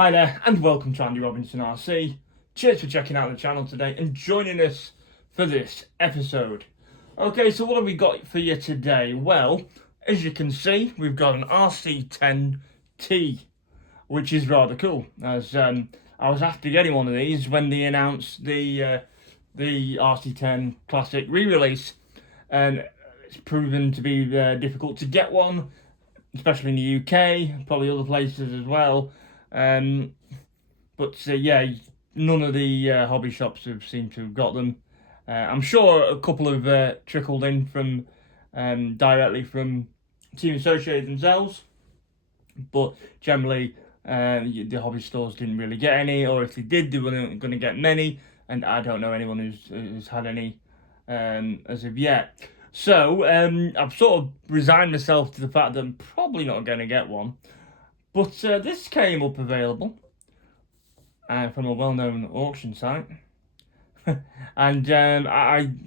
Hi there, and welcome to Andy Robinson RC. Cheers for checking out the channel today and joining us for this episode. Okay, so what have we got for you today? Well, as you can see, we've got an RC10T, which is rather cool, as I was after getting one of these when they announced the RC10 Classic re-release, and it's proven to be difficult to get one, especially in the UK, probably other places as well. But yeah, none of the hobby shops have seemed to have got them. I'm sure a couple have trickled in from directly from Team Associated themselves, but generally the hobby stores didn't really get any, or if they did, they weren't going to get many, and I don't know anyone who's had any as of yet. So I've sort of resigned myself to the fact that I'm probably not going to get one. But this came up available from a well-known auction site. And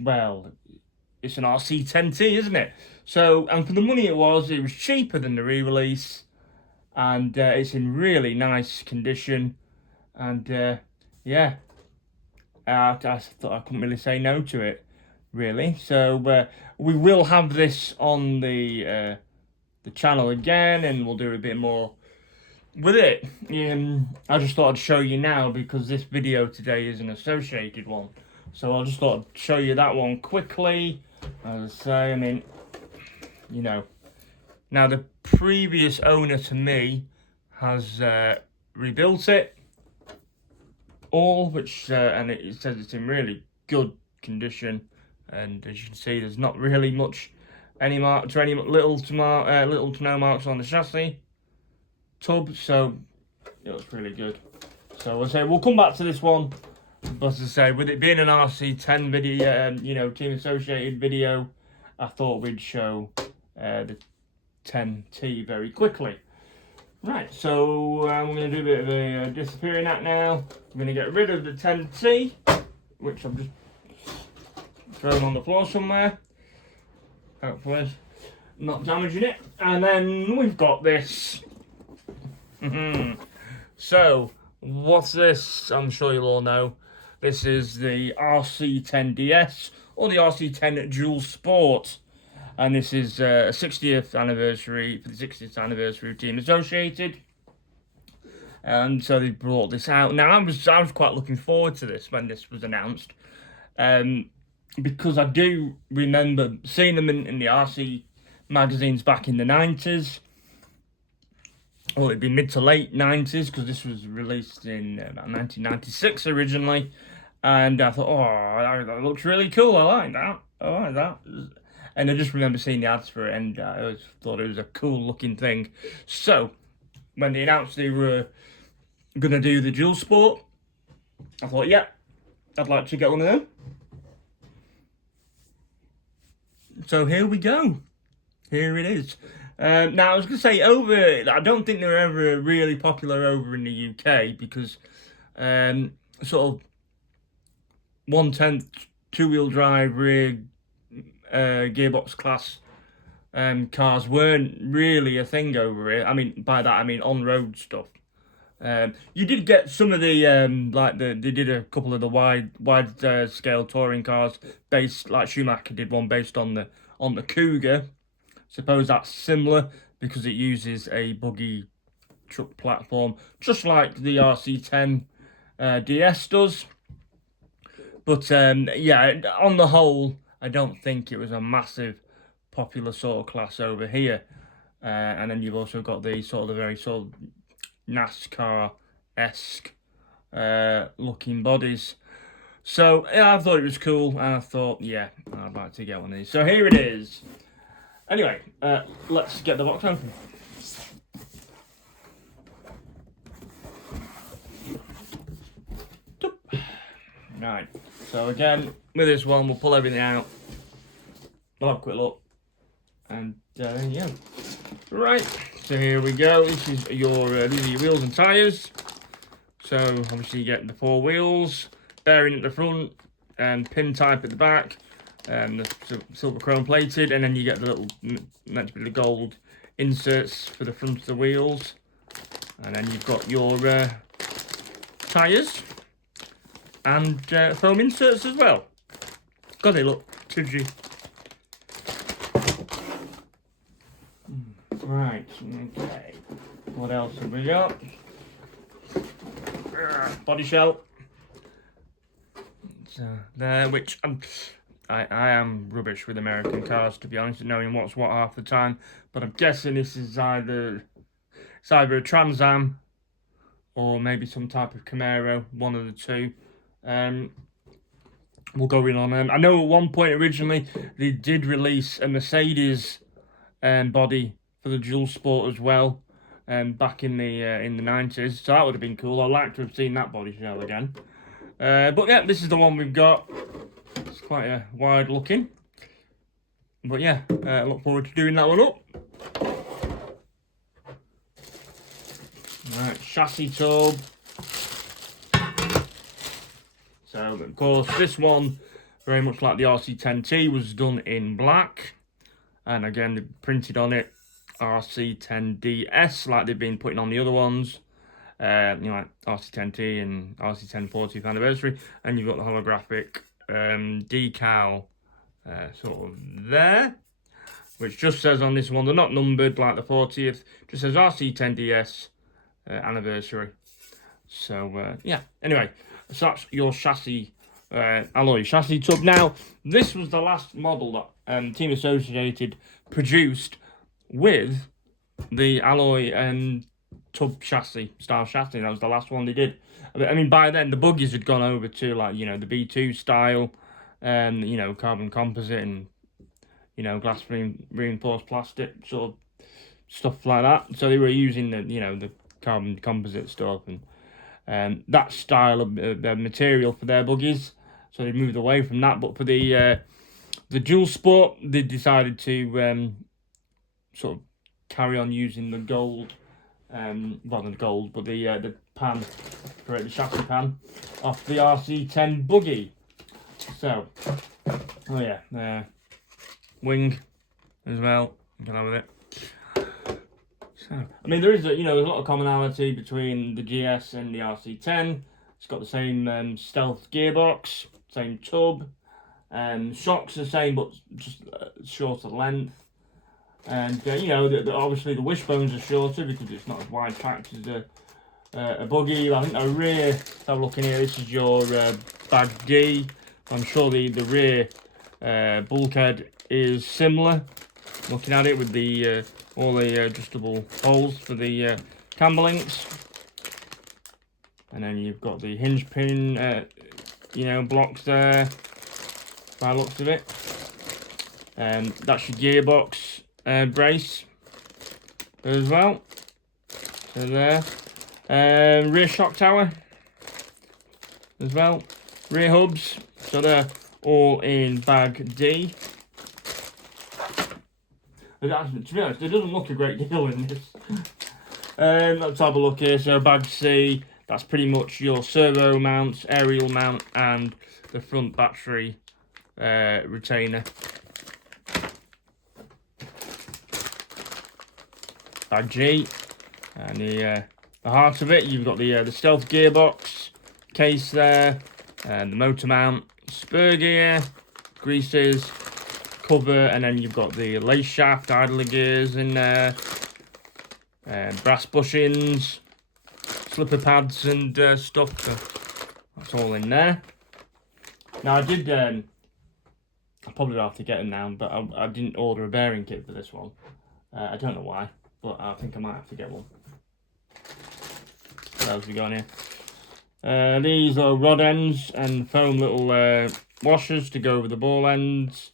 well, it's an RC10T, isn't it? So, and for the money it was cheaper than the re-release. And it's in really nice condition. And yeah, I thought I couldn't really say no to it, really. So we will have this on the channel again, and we'll do a bit more with it. I just thought I'd show you now because this video today is an associated one, so I just thought I'd show you that one quickly. As I say, I mean, you know, now the previous owner to me has rebuilt it all, which and it says it's in really good condition, and as you can see, there's not really much little to no marks on the chassis tub, so it looks really good. So I say we'll come back to this one, but as I say, with it being an RC10 video, Team Associated video, I thought we'd show the 10T very quickly. Right, so we're going to do a bit of a disappearing act now. I'm going to get rid of the 10T, which I'm just throwing on the floor somewhere, hopefully not damaging it. And then we've got this. So, what's this? I'm sure you'll all know. This is the RC10DS, or the RC10 Dual Sport. And this is a 60th anniversary, for the 60th anniversary of Team Associated. And so they brought this out. Now, I was quite looking forward to this when this was announced. Because I do remember seeing them in the RC magazines back in the 90s. Well, it'd be mid to late 90s, because this was released in about 1996 originally. And I thought, oh, that looks really cool. I like that. And I just remember seeing the ads for it, and I always thought it was a cool looking thing. So, when they announced they were going to do the Dual Sport, I thought, yeah, I'd like to get one of them. So here we go. Here it is. Now, I was going to say, I don't think they were ever really popular over in the UK, because sort of 1/10 two-wheel drive rear gearbox class cars weren't really a thing over here. I mean, by that I mean on-road stuff. You did get some of the they did a couple of the wide scale touring cars based, like Schumacher did one based on the Cougar. Suppose that's similar because it uses a buggy truck platform, just like the RC10 DS does. But yeah, on the whole, I don't think it was a massive popular sort of class over here. And then you've also got the very sort of NASCAR-esque looking bodies. So yeah, I thought it was cool, and I thought, yeah, I'd like to get one of these. So here it is. Anyway, let's get the box open. Right, so again, with this one, we'll pull everything out. We'll have a quick look. And yeah. Right, so here we go. This is these are your wheels and tyres. So obviously you get the 4 wheels, bearing at the front, and pin type at the back. The silver chrome plated, and then you get the little, meant to be the gold inserts for the front of the wheels. And then you've got your tyres and foam inserts as well. God, they look tidgy. Right, okay. What else have we got? Body shell. So there, which I am rubbish with American cars, to be honest, knowing what's what half the time. But I'm guessing this is either a Trans Am or maybe some type of Camaro, one of the two. We'll go in on them. I know at one point originally they did release a Mercedes body for the dual sport as well, back in the 90s. So that would have been cool. I'd like to have seen that body shell again. But yeah, this is the one we've got. It's quite a wide looking. But yeah, I look forward to doing that one up. Right, chassis tub. So, of course, this one, very much like the RC10T, was done in black. And again, they printed on it RC10DS, like they've been putting on the other ones. You know, like RC10T and RC10 40th anniversary. And you've got the holographic decal sort of there, which just says on this one, they're not numbered like the 40th, just says RC10DS anniversary. So, yeah, anyway. So that's your chassis, alloy chassis tub. Now, this was the last model that Team Associated produced with the alloy and tub chassis, style chassis. That was the last one they did. I mean, by then, the buggies had gone over to, like, you know, the B2 style, you know, carbon composite and, you know, glass reinforced plastic, sort of stuff like that. So they were using the, you know, the carbon composite stuff and that style of material for their buggies, so they moved away from that. But for the dual sport, they decided to sort of carry on using the gold, well, not the gold, but the pan, for the chassis pan off the RC10 buggy. So, oh yeah, wing as well. Get on with it. So, I mean, there is there's a lot of commonality between the GS and the RC10. It's got the same stealth gearbox, same tub, shocks the same but just shorter length. And you know, obviously the wishbones are shorter because it's not as wide tracked as a buggy. I think the rear, if I'm looking here, this is your bag D. I'm sure the rear bulkhead is similar. Looking at it with the all the adjustable holes for the camber links, and then you've got the hinge pin, you know, blocks there. By the looks of it, that's your gearbox brace as well. So there, rear shock tower as well, rear hubs. So they're all in bag D. To be honest, it doesn't look a great deal in this. Let's have a look here. So bag C, that's pretty much your servo mount, aerial mount, and the front battery retainer. Bag G, and the heart of it, you've got the stealth gearbox case there, and the motor mount, spur gear, greases, cover, and then you've got the lace shaft, idler gears in there, brass bushings, slipper pads and stuff. So that's all in there. Now I did, I probably have to get them now, but I didn't order a bearing kit for this one. I don't know why, but I think I might have to get one. What else we got in here? These are rod ends and foam little washers to go over the ball ends.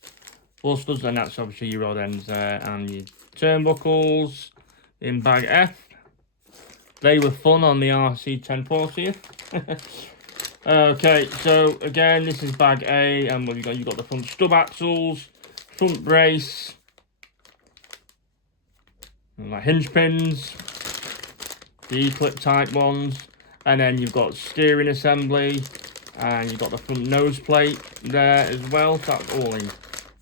Studs, and that's obviously your rod ends there, and your turnbuckles in bag F. They were fun on the RC10 40th. Okay, so again, this is bag A, and what you've got the front stub axles, front brace, and like hinge pins, the E-clip type ones, and then you've got steering assembly, and you've got the front nose plate there as well. So that's all in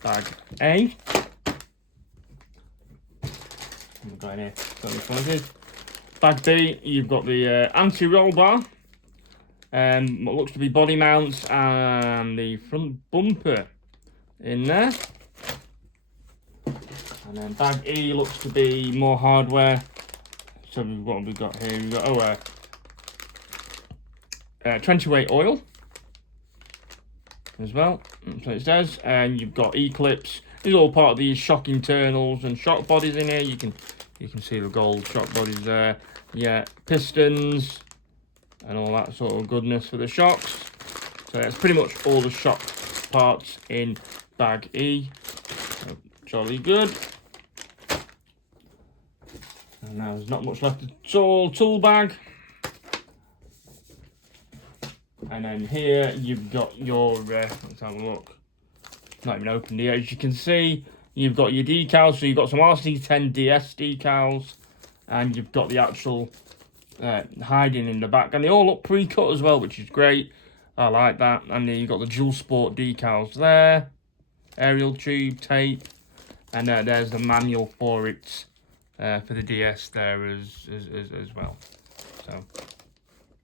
bag A. We've got in here, got this one is. Bag B, you've got the anti-roll bar, what looks to be body mounts, and the front bumper in there. And then bag E looks to be more hardware. So what have we got here? We've got 20 weight oil as well, so it says. And you've got E-clips. These are all part of these shock internals and shock bodies in here. You can see the gold shock bodies there. Yeah, pistons and all that sort of goodness for the shocks. So that's pretty much all the shock parts in bag E. So jolly good. And now there's not much left at all. Tool bag. And then here you've got your, let's have a look. Not even opened here. As you can see, you've got your decals. So you've got some RC10 DS decals. And you've got the actual hiding in the back. And they all look pre-cut as well, which is great. I like that. And then you've got the dual sport decals there. Aerial tube tape. And there's the manual for it. For the DS there as well. So,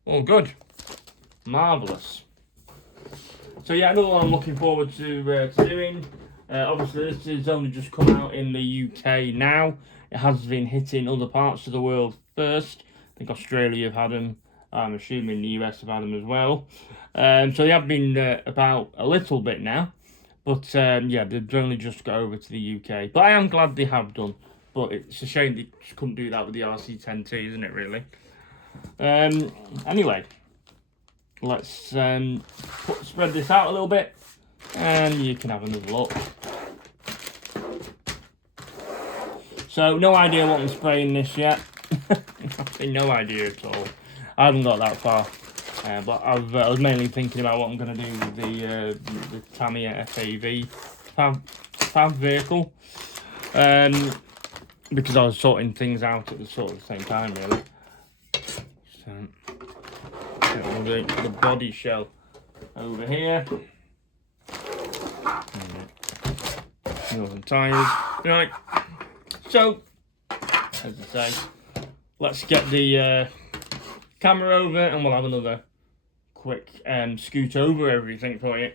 all good. Marvellous. So yeah, another one I'm looking forward to doing. Obviously this has only just come out in the UK now. It has been hitting other parts of the world first. I think Australia have had them. I'm assuming the US have had them as well. So they have been about a little bit now. But yeah, they've only just got over to the UK. But I am glad they have done. But it's a shame they couldn't do that with the RC10T, isn't it, really? Anyway, let's spread this out a little bit, and you can have another look. So, no idea what I'm spraying this yet. No idea at all. I haven't got that far. But I was mainly thinking about what I'm going to do with the Tamiya FAV FAV vehicle. Because I was sorting things out at the same time, really. So, the body shell over here. The tyres. Right. So, as I say, let's get the camera over and we'll have another quick scoot over everything for you.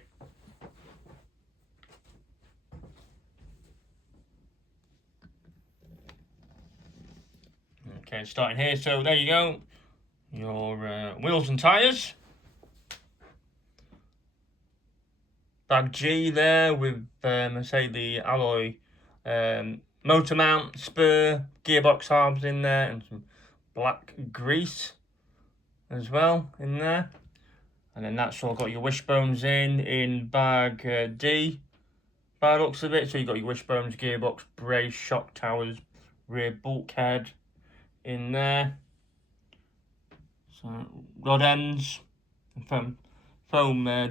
Okay, starting here. So there you go. Your wheels and tyres. Bag G there with, I say, the alloy motor mount, spur, gearbox harbs in there, and some black grease as well in there. And then that's all got your wishbones in bag D, by the looks of it. So you've got your wishbones, gearbox, brace, shock towers, rear bulkhead in there. So rod ends, foam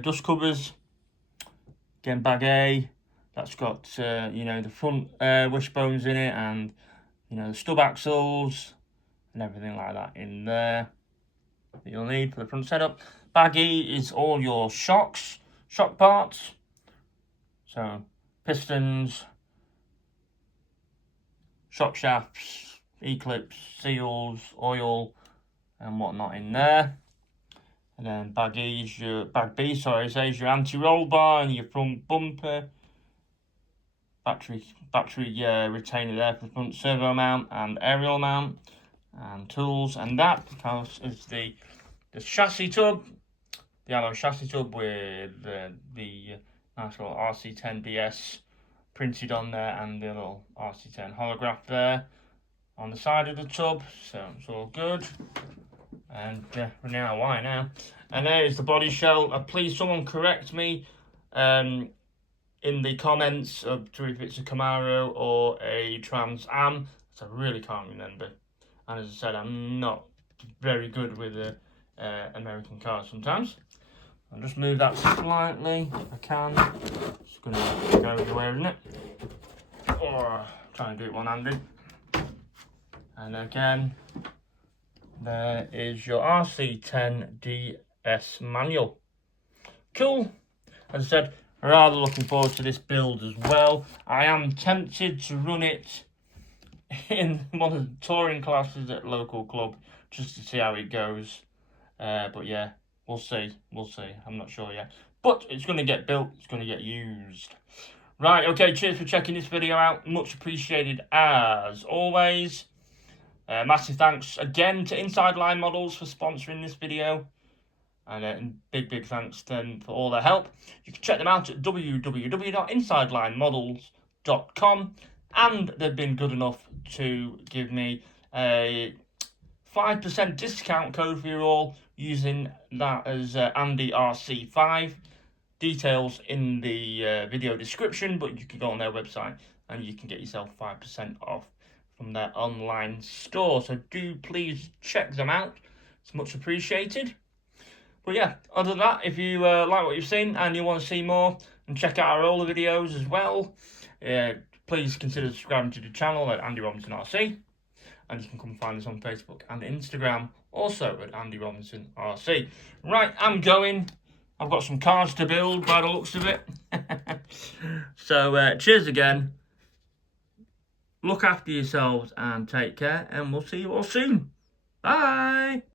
dust covers. Again, bag A, that's got you know, the front wishbones in it, and you know, the stub axles and everything like that in there that you'll need for the front setup. Bag E is all your shock parts. So pistons, shock shafts, E-clips, seals, oil, and whatnot in there. And then bag B is your anti-roll bar and your front bumper. Battery retainer there for the front servo mount and aerial mount, and tools. And that, of course, is the chassis tub, the alloy chassis tub with the nice little RC10 DS printed on there, and the little RC10 holograph there on the side of the tub. So it's all good. And now, why now? And there is the body shell. Please, someone correct me in the comments to if it's a Camaro or a Trans Am. So I really can't remember. And as I said, I'm not very good with American cars sometimes. I'll just move that slightly if I can. Just going to go everywhere, isn't it? Or try and do it one-handed. And again, there is your RC10 DS manual. Cool. As I said, rather looking forward to this build as well. I am tempted to run it in one of the touring classes at local club just to see how it goes. But yeah, we'll see. I'm not sure yet. But it's going to get built. It's going to get used. Right, okay, cheers for checking this video out. Much appreciated as always. Massive thanks again to Inside Line Models for sponsoring this video. And big thanks to them for all their help. You can check them out at www.insidelinemodels.com. And they've been good enough to give me a 5% discount code for you all using that as Andy RC5. Details in the video description, but you can go on their website and you can get yourself 5% off from their online store. So do please check them out. It's much appreciated. But yeah, other than that, if you like what you've seen and you want to see more and check out our older videos as well, please consider subscribing to the channel at Andy Robinson RC. And you can come find us on Facebook and Instagram, also at Andy Robinson RC. Right, I'm going. I've got some cars to build by the looks of it. So, cheers again. Look after yourselves and take care. And we'll see you all soon. Bye.